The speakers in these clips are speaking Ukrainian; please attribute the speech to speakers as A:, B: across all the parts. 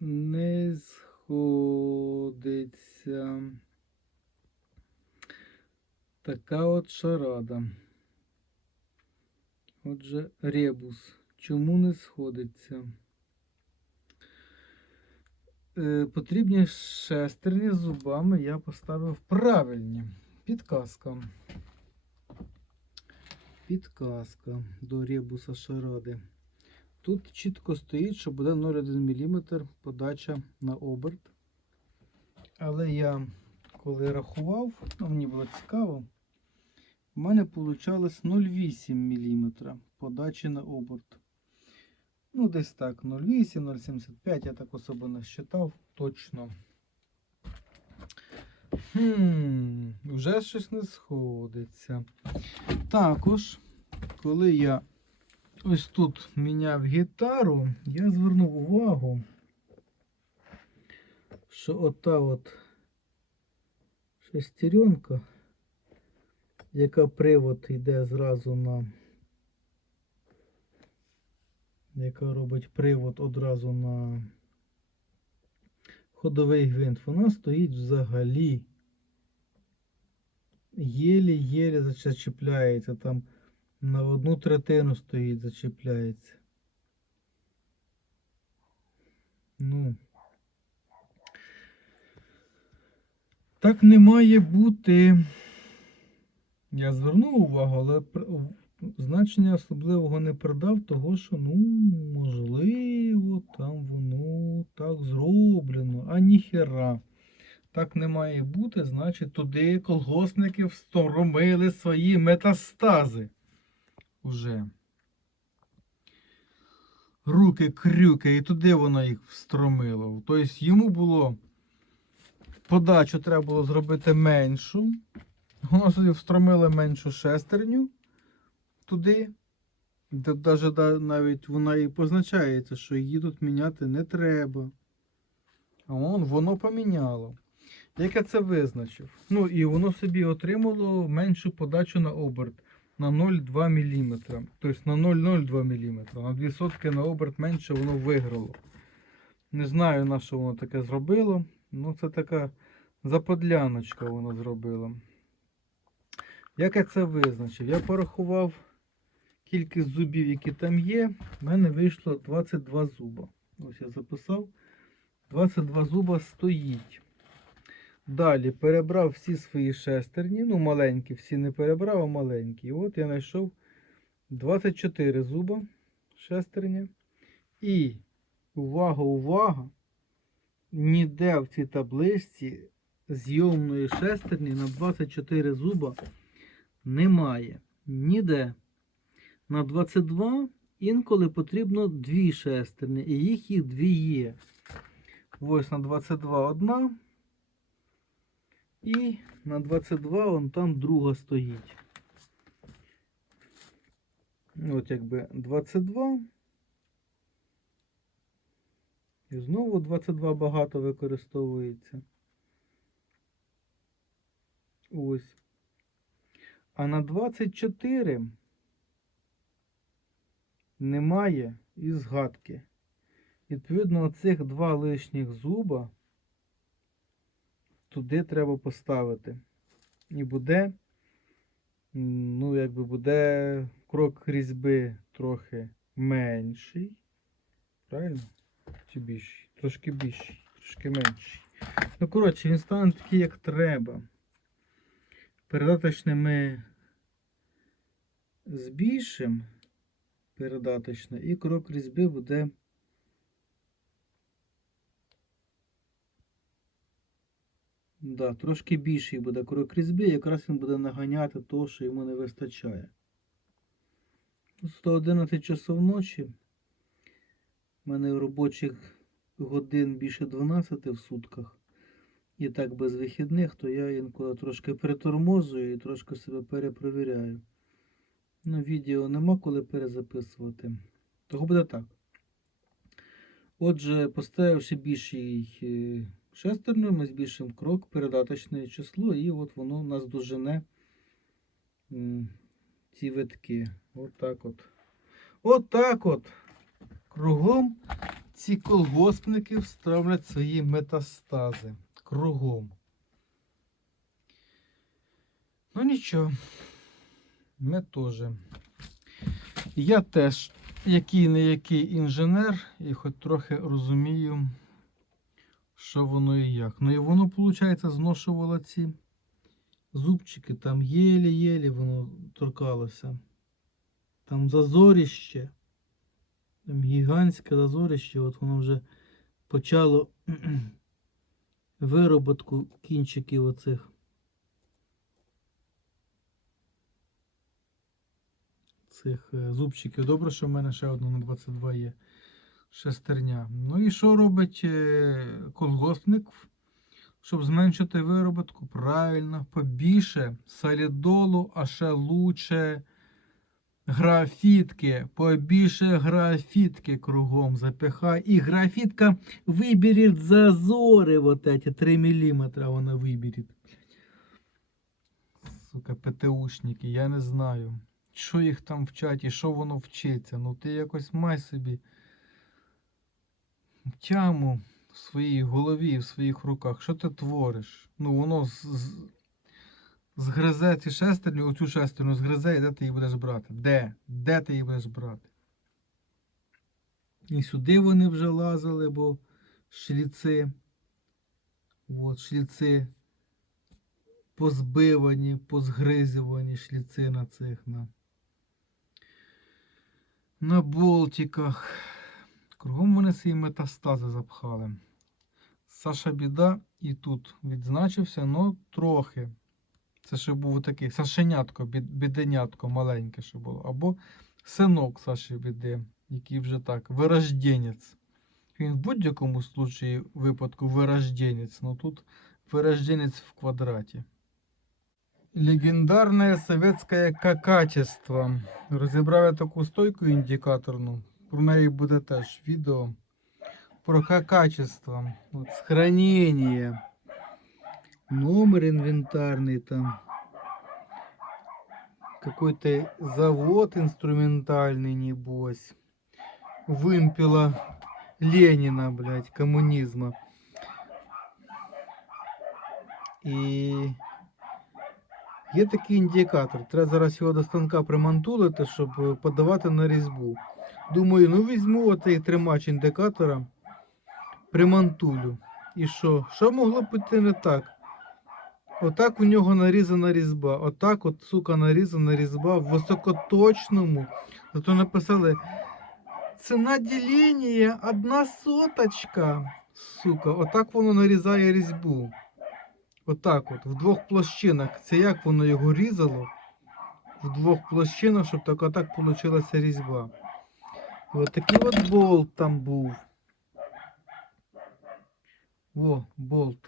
A: не сходиться. Така от шарада. Отже, ребус. Чому не сходиться? Е, потрібні шестерні з зубами я поставив правильні. Підказка. Підказка до ребуса шаради. Тут чітко стоїть, що буде 0,1 мм подача на оберт. Але я, коли рахував, ну, мені було цікаво, в мене вийшло 0,8 мм подачі на оберт. Ну, десь так, 0,8, 0,75, я так особо не считав точно. Хм, вже щось не сходиться. Також, коли я ось тут міняв гітару, я звернув увагу, що ота от шестеренка, яка привод йде зразу на, яка робить привод одразу на ходовий гвинт, вона стоїть взагалі. Єлі-єлі зачепляється там. На одну третину стоїть, зачіпляється. Ну. Так не має бути. Я звернув увагу, але значення особливого не придав, того що, ну, можливо, там воно так зроблено, а ніхера. Так не має бути, значить, туди колгоспники всторомили свої метастази уже. Руки, крюки, і туди воно їх встромило. Тобто йому було подачу треба було зробити меншу. Воно собі встромило меншу шестерню туди. Де даже навіть вона і позначається, що її тут міняти не треба. А вон, воно поміняло. Як я це визначив? Ну і воно собі отримало меншу подачу на оберт на 0,2 мм. Тобто на 0,02 мм. На 2 сотки на оберт менше воно виграло. Не знаю, на що воно таке зробило. Ну, це така заподляночка воно зробило. Як я це визначив? Я порахував кількість зубів, які там є. У мене вийшло 22 зуба. Ось я записав. 22 зуба стоїть. Далі перебрав всі свої шестерні, ну маленькі, всі не перебрав, а маленькі. І от я знайшов 24 зуба шестерня. І увага, увага! Ніде в цій табличці зйомної шестерні на 24 зуба немає. Ніде. На 22 інколи потрібно дві шестерні, і їх їх дві є. Ось на 22 одна. І на 22 вон там друга стоїть. От якби 22. І знову 22 багато використовується. Ось. А на 24 немає і згадки. Відповідно, оцих два лишніх зуба туди треба поставити. І буде, ну, якби буде крок різьби трохи менший. Правильно? Чи більший? Трошки більший, трошки менший. Ну, коротше, він стане такий, як треба. Передаточне ми збільшимо передаточне, і крок різьби буде Да, трошки більший буде крок різьби, якраз він буде наганяти того, що йому не вистачає. 111 часов ночі. У мене робочих годин більше 12 в сутках. І так без вихідних, то я інколи трошки перетормозую і трошки себе перепровіряю. Ну, відео нема коли перезаписувати. Того буде так. Отже, поставивши більший шестерню, ми збільшимо крок, передаточне число, і от воно у нас дожене ці витки. От так от. От так от. Кругом ці колгоспники вставлять свої метастази кругом. Ну нічого, ми теж. Я теж який не який інженер, і хоч трохи розумію, що воно і як. Ну і воно, виходить, зношувало ці зубчики, там єлі-єлі воно торкалося. Там зазоріще. Там гігантське зазорище, от воно вже почало вироботку кінчиків оцих. Цих е, зубчиків. Добре, що в мене ще одна на 22 є шестерня. Ну і що робить е, колгоспник, щоб зменшити вироботку? Правильно, побільше солідолу, а ще лучше графітки, побільше графітки кругом запихай. І графітка виберет зазори, вот эти 3 мм вона виберет. Сука, ПТУшники, я не знаю. Що їх там вчать і що воно вчиться. Ну ти якось май собі тяму в своїй голові, в своїх руках. Що ти твориш? Ну воно з- з- згризе ці шестерню, оцю шестерню згризе, і де ти її будеш брати? Де? Де ти її будеш брати? І сюди вони вже лазили, бо шліци. От, шліци позбивані, позгризувані шліци на цих на, на болтиках. Кругом вони свої метастази запхали. Саша біда і тут відзначився, ну трохи. Це ще був такий Сашенятко, біденятко маленьке ще було. Або синок Саші біди, який вже так, вирожденець. Він в будь-якому случаї випадку вирожденець, ну тут вирожденець в квадраті. Легендарне советське какачество. Розібрав я таку стойку індикаторну. Про неї буде теж відео. Про какачество. От, хранение. Номер инвентарный там. Какой-то завод инструментальный, небось. Вымпела Ленина, блядь, коммунизма. І є такий індикатор. Треба зараз його до станка примантулити, щоб е, подавати на різьбу. Думаю, ну візьму оцей тримач індикатора, примантулю. І що? Що могло піти не так? Отак у нього нарізана різьба. Отак от, сука, нарізана різьба в високоточному. Зато написали ціна ділення одна соточка. Сука, отак воно нарізає різьбу. Отак от, в двох площинах. Це як воно його різало? В двох площинах, щоб так отак вийшла різьба. І от такий от болт там був. О, болт.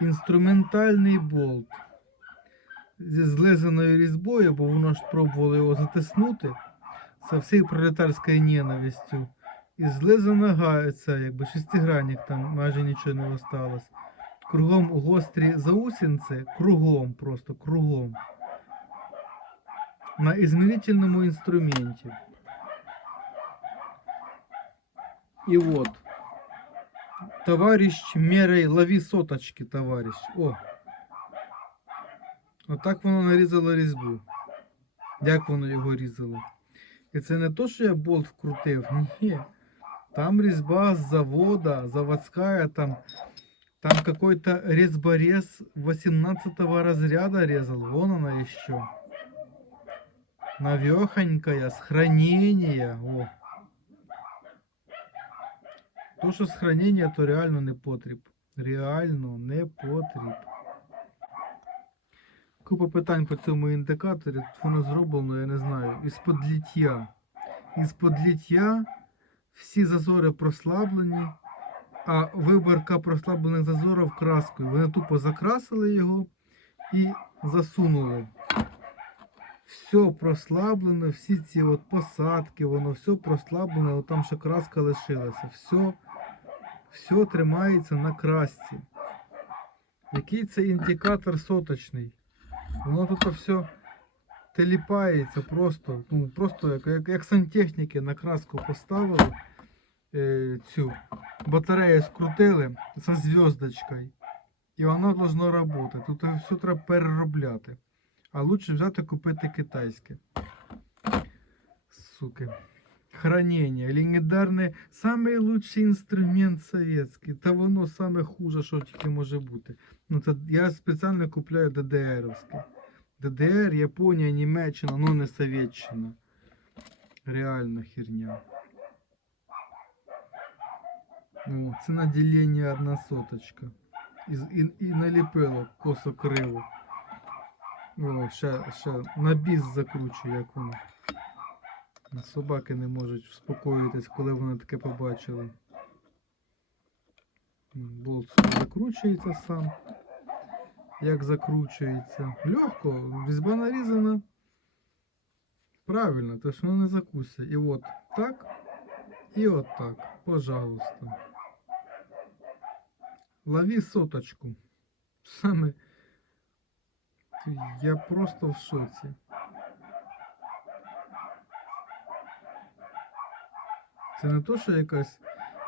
A: Інструментальний болт. Зі злизаною різьбою, бо воно ж пробувало його затиснути со всією пролетарською ненавистю. І злизана га- це, якби шестигранник, там майже нічого не осталось. Кругом гострі заусінці, кругом просто, кругом. На ізмірительному інструменті. І от. Товарищ мерой лови соточки, товарищ. О. Отак воно нарізало різьбу. Як воно його різало. І це не то, що я болт вкрутив. Ні. Там різьба з завода, заводская, там, там какой-то резьборез 18 разряда резал. Вон она еще. Навехонькая, с хранения. О. То, що з хранення, то реально не потріб. Реально не потріб. Купа питань по цьому індикаторі. Воно зроблено, я не знаю, із-под ліття. Із-под ліття всі зазори прослаблені, а виборка прослаблених зазорів краскою. Вони тупо закрасили його і засунули. Все прослаблено, всі ці от посадки, воно все прослаблене, от там ще краска лишилася. Все, все тримається на красці. Який це індикатор соточний? Воно тут все теліпається просто, ну просто як, як, як сантехніки на краску поставили е, цю батарею скрутили зі зв'язочкою. І воно должно працювати. Тут все треба переробляти. А лучше взяти купити китайське. Суки. Хранение. Легендарний, самий лучший інструмент советський. Та воно саме хуже, що тільки може бути. Ну, це я спеціально купляю ДДРовське. ДДР, Японія, Німеччина, ну не Совєтщина. Реально херня. О, це на ділення одна соточка. І, і, і наліпило косо криво. О, ще, ще на біс закручую, як воно. Собаки не можуть вспокоїтись, коли вони таке побачили. Болт закручується сам. Як закручується. Легко, різьба нарізана. Правильно, то ж воно не закуся. І от так. І от так. Пожалуйста. Лови соточку. Саме. Я просто в шоці. Це не то, що якась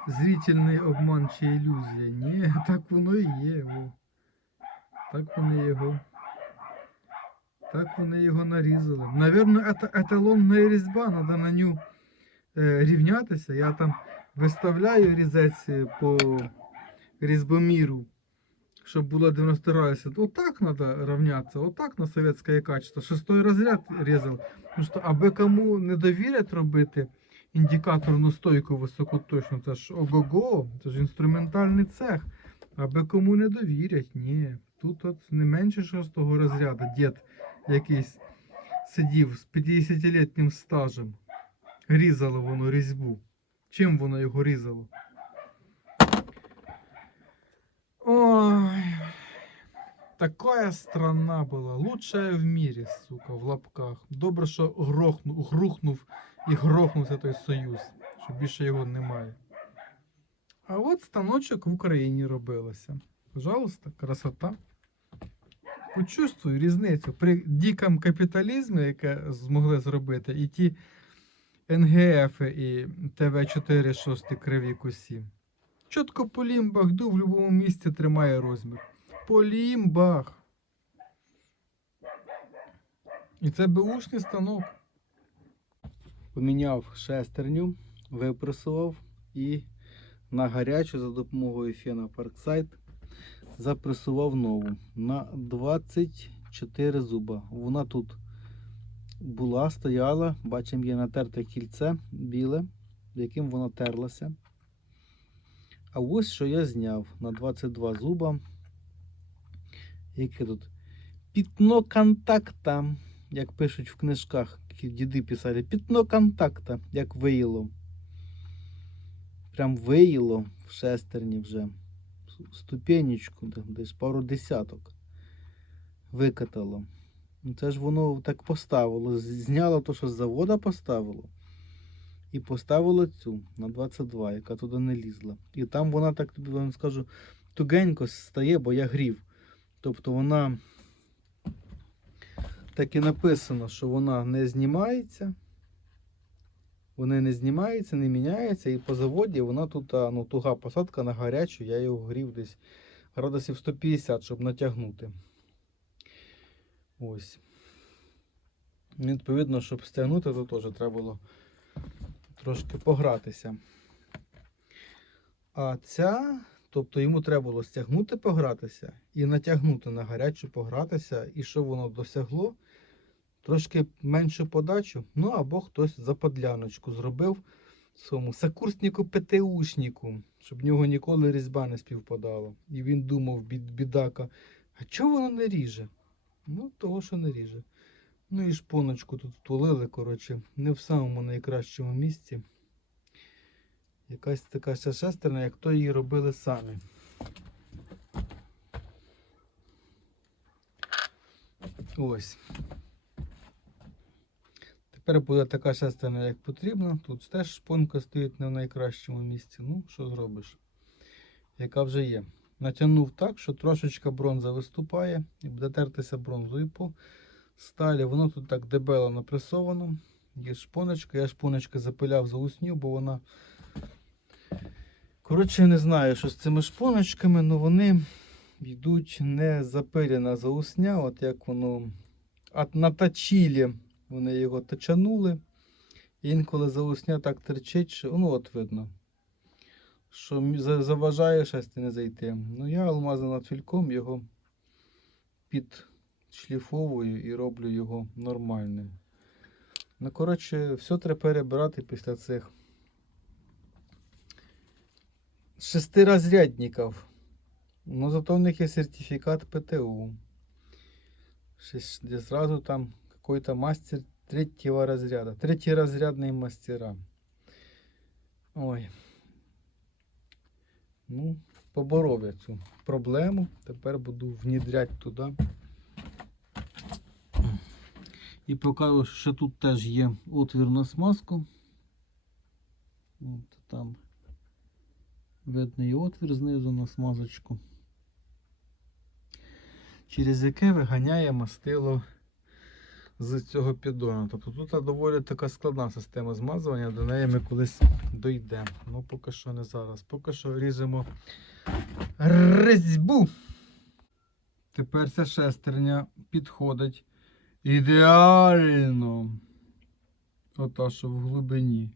A: зрительний обман чи ілюзія. Ні, так воно і є. Во. Так вони його. Так вони його нарізали. Навірно, ета- еталонна різьба, треба на ню е, рівнятися. Я там виставляю різець е, по різьбоміру, щоб було 90 градусів. Отак треба рівнятися, отак на совєтське качество. Шестой розряд різав. Тому що, аби кому не довірять робити індикаторну стойку високоточну, це ж ого-го, це ж інструментальний цех. Аби кому не довірять, ні. Тут от не менше шостого розряду дід якийсь сидів з 50-літнім стажем. Різало воно різьбу. Чим воно його різало? Ой. Такая страна была, лучшая в мире, сука, в лапках. Добре, що грохнув, грухнув і грохнувся той союз, що більше його немає. А от станочок в Україні робилося. Пожалуйста, красота. Почувствуй різницю при дикому капіталізмі, яке змогли зробити, і ті НГФ і ТВ4 6 криві косі. Чітко по лімбах ду в будь-якому місці тримає розмір. По лімбах. І це беушний станок. Поміняв шестерню, випресував і на гарячу за допомогою фена Parkside запресував нову на 24 зуба. Вона тут була, стояла, бачимо, є натерте кільце біле, яким вона терлася. А ось що я зняв на 22 зуба. Яке тут пітно контакта, як пишуть в книжках, діди писали, пітно контакта, як виїло. Прям виїло в шестерні вже. Ступенечку, десь пару десяток викатало. Ну, Це ж воно так поставило. Зняло то, що з завода поставило. І поставило цю на 22, яка туди не лізла. І там вона, так вам скажу, тугенько стає, бо я грів. Тобто вона так і написано, що вона не знімається. Вона не знімається, не міняється. І по заводі вона тут ну, туга посадка на гарячу, я його грів десь градусів 150, щоб натягнути. Ось. Відповідно, щоб стягнути, то теж треба було трошки погратися. А ця, тобто йому треба було стягнути, погратися і натягнути на гарячу погратися, і що воно досягло, трошки меншу подачу. Ну або хтось за подляночку зробив своєму сокурснику ПТУшнику, щоб в нього ніколи різьба не співпадала. І він думав, бід, бідака, а чого воно не ріже? Ну, того, що не ріже. Ну і шпоночку тут втулили, коротше, не в самому найкращому місці. Якась така ще шестерня, як то її робили самі. Ось. Тепер буде така шестерня, як потрібно. Тут теж шпонка стоїть не в найкращому місці. Ну, що зробиш? Яка вже є. Натягнув так, що трошечка бронза виступає і буде тертися бронзою по сталі. Воно тут так дебело напресовано. Є шпоночка. Я шпоночки запиляв за усню, бо вона Коротше, не знаю, що з цими шпоночками, але вони йдуть не запилена заусня, от як воно. Наточили, вони його точанули. Інколи заусня так терчить, що ну от видно. Що заважає шести не зайти. Ну я алмазним надфільком його підшліфовую і роблю його нормальним. Ну, коротше, все треба перебирати після цих шестиразрядників. Ну, зато у них є сертифікат ПТУ. Где сразу там какой-то мастер третьего разряда. Третьеразрядные мастера. Ой. Ну, поборов я цю проблему. Тепер буду внедряти туди. І покажу, що тут теж є отвір на смазку. От там видний отвір знизу на смазочку, через яке виганяє мастило з цього піддону. Тобто тут доволі така складна система змазування, до неї ми колись дійдемо. Ну поки що не зараз. Поки що ріжемо резьбу. Тепер ця шестерня підходить ідеально. Ота, що в глибині.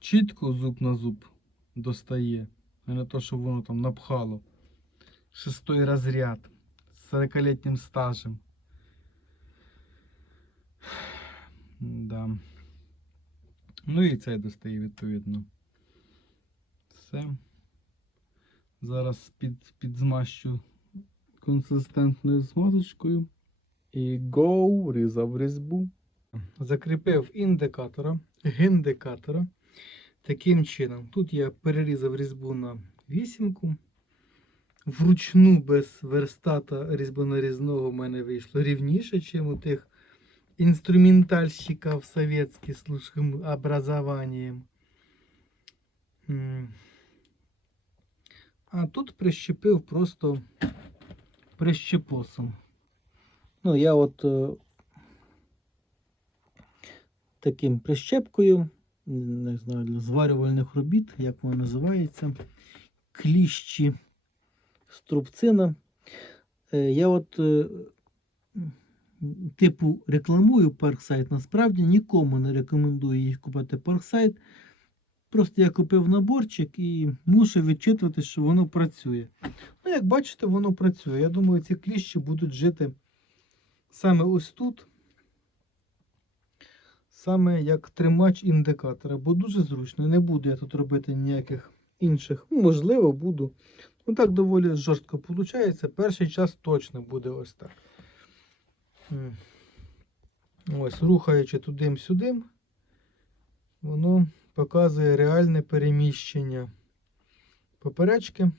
A: Чітко зуб на зуб достає, а не то, що воно там напхало. Шестой розряд з 40-літнім стажем. Да. Ну і цей достає відповідно. Все. Зараз під, підзмащу консистентною смазочкою. І go, різав різьбу. Закріпив індикатора, гіндикатора. Таким чином, тут я перерізав різьбу на вісімку. Вручну без верстата різьбонарізного в мене вийшло рівніше, ніж у тих инструментальщиков советских с лучшим образованием. А тут прищепив просто прищепосом. Ну, я от е, таким прищепкою, не знаю, для зварювальних робіт, як воно називається, кліщі струбцина. Е, Я от е, типу рекламую парксайт. Насправді нікому не рекомендую їх купити парксайт. Просто я купив наборчик і мушу відчитувати, що воно працює. Ну, як бачите, воно працює. Я думаю, ці кліщі будуть жити саме ось тут. Саме як тримач індикатора, бо дуже зручно. Не буду я тут робити ніяких інших. Ну, Можливо, буду. Ну так доволі жорстко виходить. Перший час точно буде ось так. Ось, рухаючи туди-сюди, воно показує реальне переміщення поперечки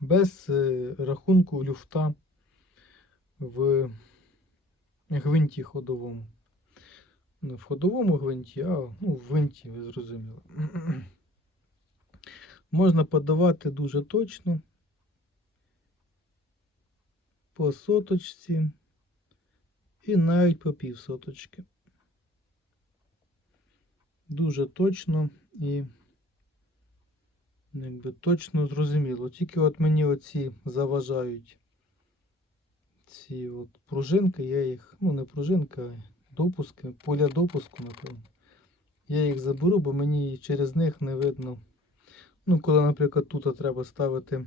A: без е, рахунку люфта в гвинті ходовому. Не в ходовому гвинті, а ну, в гвинті, ви зрозуміли. Можна подавати дуже точно по соточці і навіть по півсоточки. Дуже точно і якби точно зрозуміло. Тільки от мені оці заважають ці от пружинки, я їх, ну не пружинка, а допуски, поля допуску, напевно. Я їх заберу, бо мені через них не видно. Ну, коли, наприклад, тут треба ставити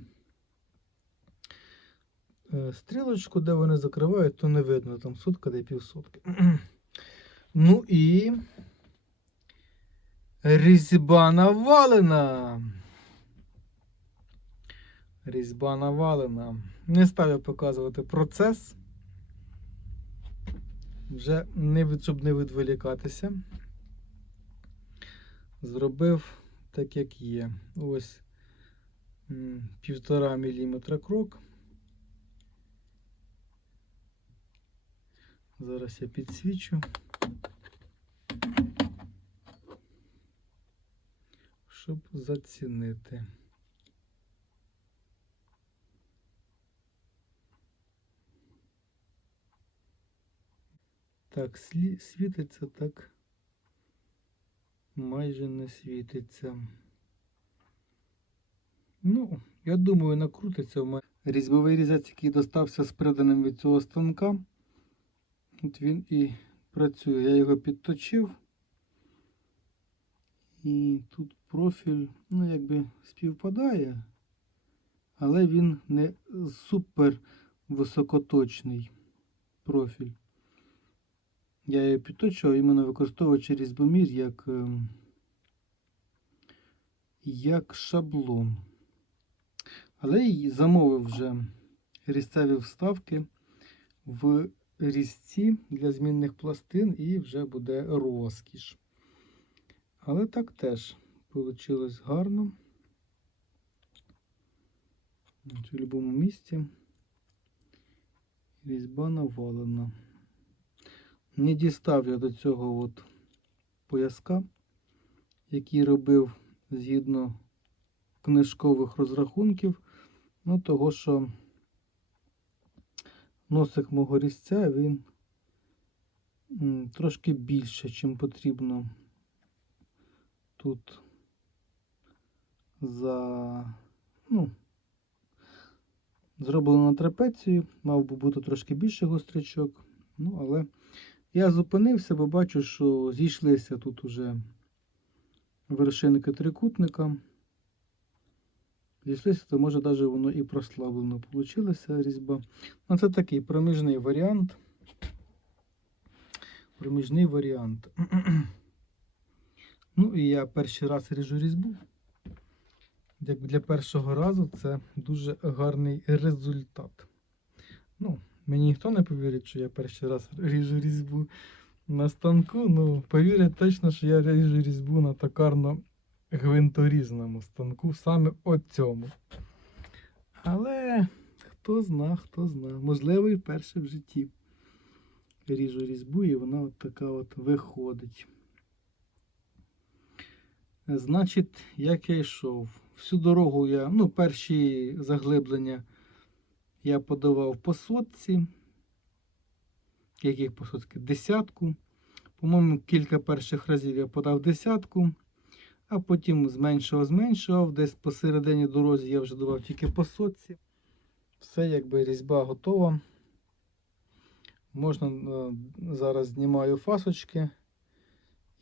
A: е, стрілочку, де вони закривають, то не видно, там сутка, де півсотки. Ну і різьба навалена. Різьба навалена. Не ставлю показувати процес. Вже не щоб не відволікатися. Зробив так, як є. Ось півтора міліметра крок. Зараз я підсвічу. Щоб зацінити. Так, світиться так. Майже не світиться. Ну, я думаю, накрутиться в мене. Різьбовий різець, який достався з приданим від цього станка. От він і працює. Я його підточив. І тут профіль, ну, якби співпадає, але він не супер високоточний профіль. Я його підточував, іменно використовуючи різьбомір як, ем, як шаблон. Але й замовив вже різцеві вставки в різці для змінних пластин і вже буде розкіш. Але так теж вийшло гарно. В будь-якому місці різьба навалена. Не дістав я до цього от пояска, який робив згідно книжкових розрахунків. Ну, того, що носик мого різця він трошки більше, чим потрібно тут за, ну, зроблено на трапецію, мав би бути трошки більше гострячок. Ну, але я зупинився, бо бачу, що зійшлися тут уже вершинки трикутника. Зійшлися, то може навіть воно і прослаблено получилася різьба. Ну, це такий проміжний варіант. Проміжний варіант. Ну і я перший раз ріжу різьбу. Як для першого разу це дуже гарний результат. Ну, мені ніхто не повірить, що я перший раз ріжу різьбу на станку. Ну, повірять точно, що я ріжу різьбу на токарно гвинторізному станку, саме от цьому. Але хто зна, хто зна. Можливо, і вперше в житті ріжу різьбу, і вона от така от виходить. Значить, як я йшов. Всю дорогу я, ну, перші заглиблення я подавав по сотці. Яких по сотки? Десятку. По-моєму, кілька перших разів я подав десятку, а потім зменшував, зменшував. Десь посередині дорозі я вже давав тільки по сотці. Все, якби різьба готова. Можна е, зараз знімаю фасочки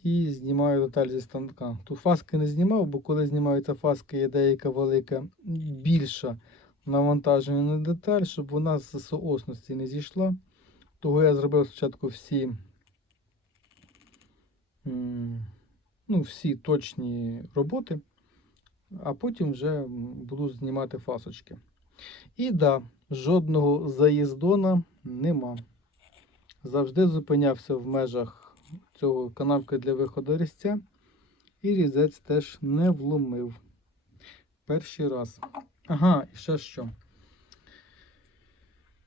A: і знімаю деталь зі станка. Тут фаски не знімав, бо коли знімаються фаски, є деяка велика, більша навантаження на деталь, щоб вона з соосності не зійшла. Того я зробив спочатку всі, ну, всі точні роботи, а потім вже буду знімати фасочки. І да, жодного заїздона нема. Завжди зупинявся в межах цього канавки для виходу різця. І різець теж не вломив. Перший раз. Ага, і ще що.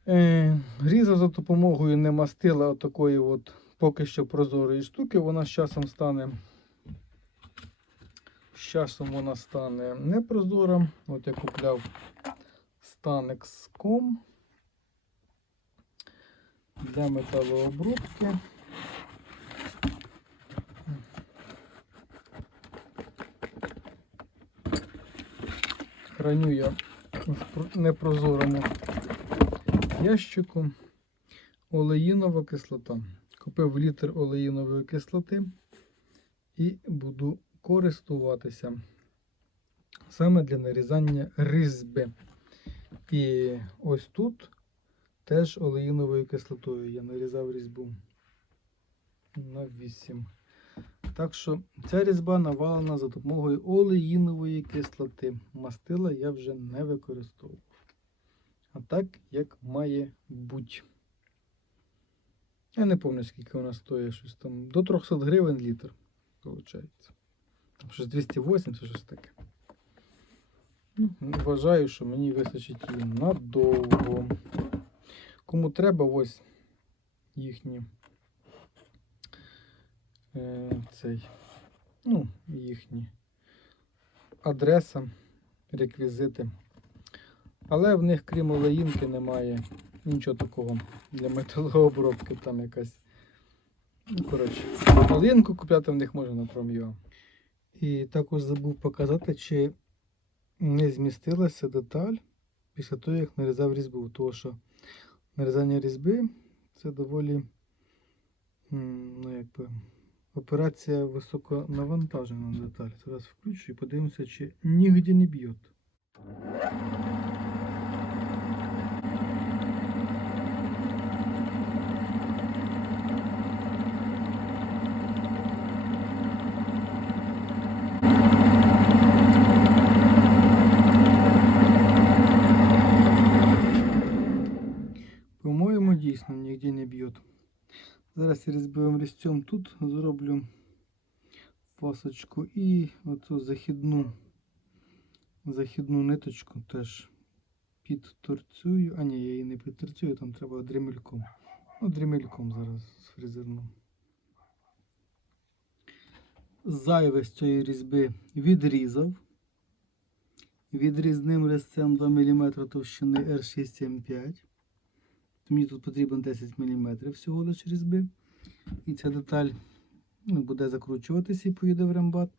A: Е, різав за допомогою не мастила такої от поки що прозорої штуки. Вона з часом стане. З часом вона стане непрозора. От я купляв Stanex.com для металообробки. Храню я в про- непрозорому ящику. Олеїнова кислота. Купив літр олеїнової кислоти і буду користуватися саме для нарізання різьби. І ось тут теж олеїновою кислотою я нарізав різьбу на 8. Так що ця різьба навалена за допомогою олеїнової кислоти. Мастила я вже не використовував. А так, як має бути. Я не пам'ятаю, скільки вона стоїть. Щось там до 300 гривень літр. Виходить. Там щось 280, щось таке. Ну, Вважаю, що мені вистачить її надовго. Кому треба, ось їхні е, цей, ну, їхні адреса, реквізити. Але в них, крім олеїнки, немає нічого такого для металообробки. Там якась. Ну, коротше, олеїнку купляти в них можна на Prom.ua. І також забув показати, чи не змістилася деталь після того, як нарізав різьбу. Тому що нарізання різьби це доволі ну, якби, операція високонавантажена на деталь. Зараз включу і подивимося, чи нігде не б'є. По-моєму, дійсно нігде не б'є. Зараз я різьбовим різцем тут зроблю фасочку і оцю західну, західну ниточку теж підторцюю. А ні, я її не підторцюю, там треба дрімельком. Ну, дрімельком зараз сфрезерну. Зайве з цієї різьби відрізав. Відрізним резцем 2 мм товщини R675. Мені тут потрібно 10 мм всього лише різьби. І ця деталь ну, буде закручуватися і поїде в рембат.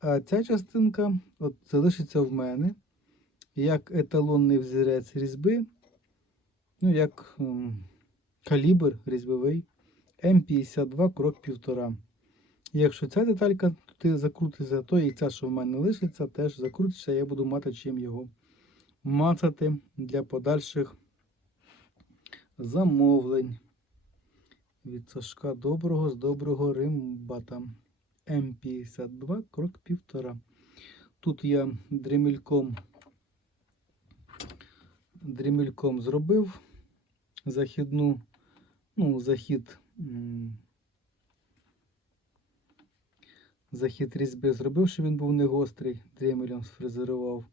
A: А ця частинка от, залишиться в мене як еталонний взірець різьби, ну, як ем, калібр різьбовий М52 крок 1,5. Якщо ця деталька туди закрутиться, то і ця, що в мене лишиться, теж закрутиться, я буду мати чим його мацати для подальших замовлень. Від Сашка Доброго з доброго римбата. М52 крок 1,5. Тут я дрімельком, дрімельком зробив західну, ну, захід, захід різьби зробив, щоб він був не гострий, дрімелем сфрезерував.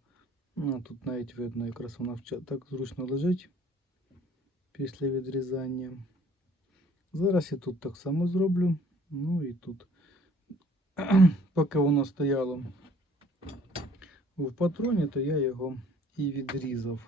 A: Ну, тут навіть видно, якраз вона так зручно лежить після відрізання. Зараз і тут так само зроблю. Ну і тут. Поки воно стояло в патроні, то я його і відрізав.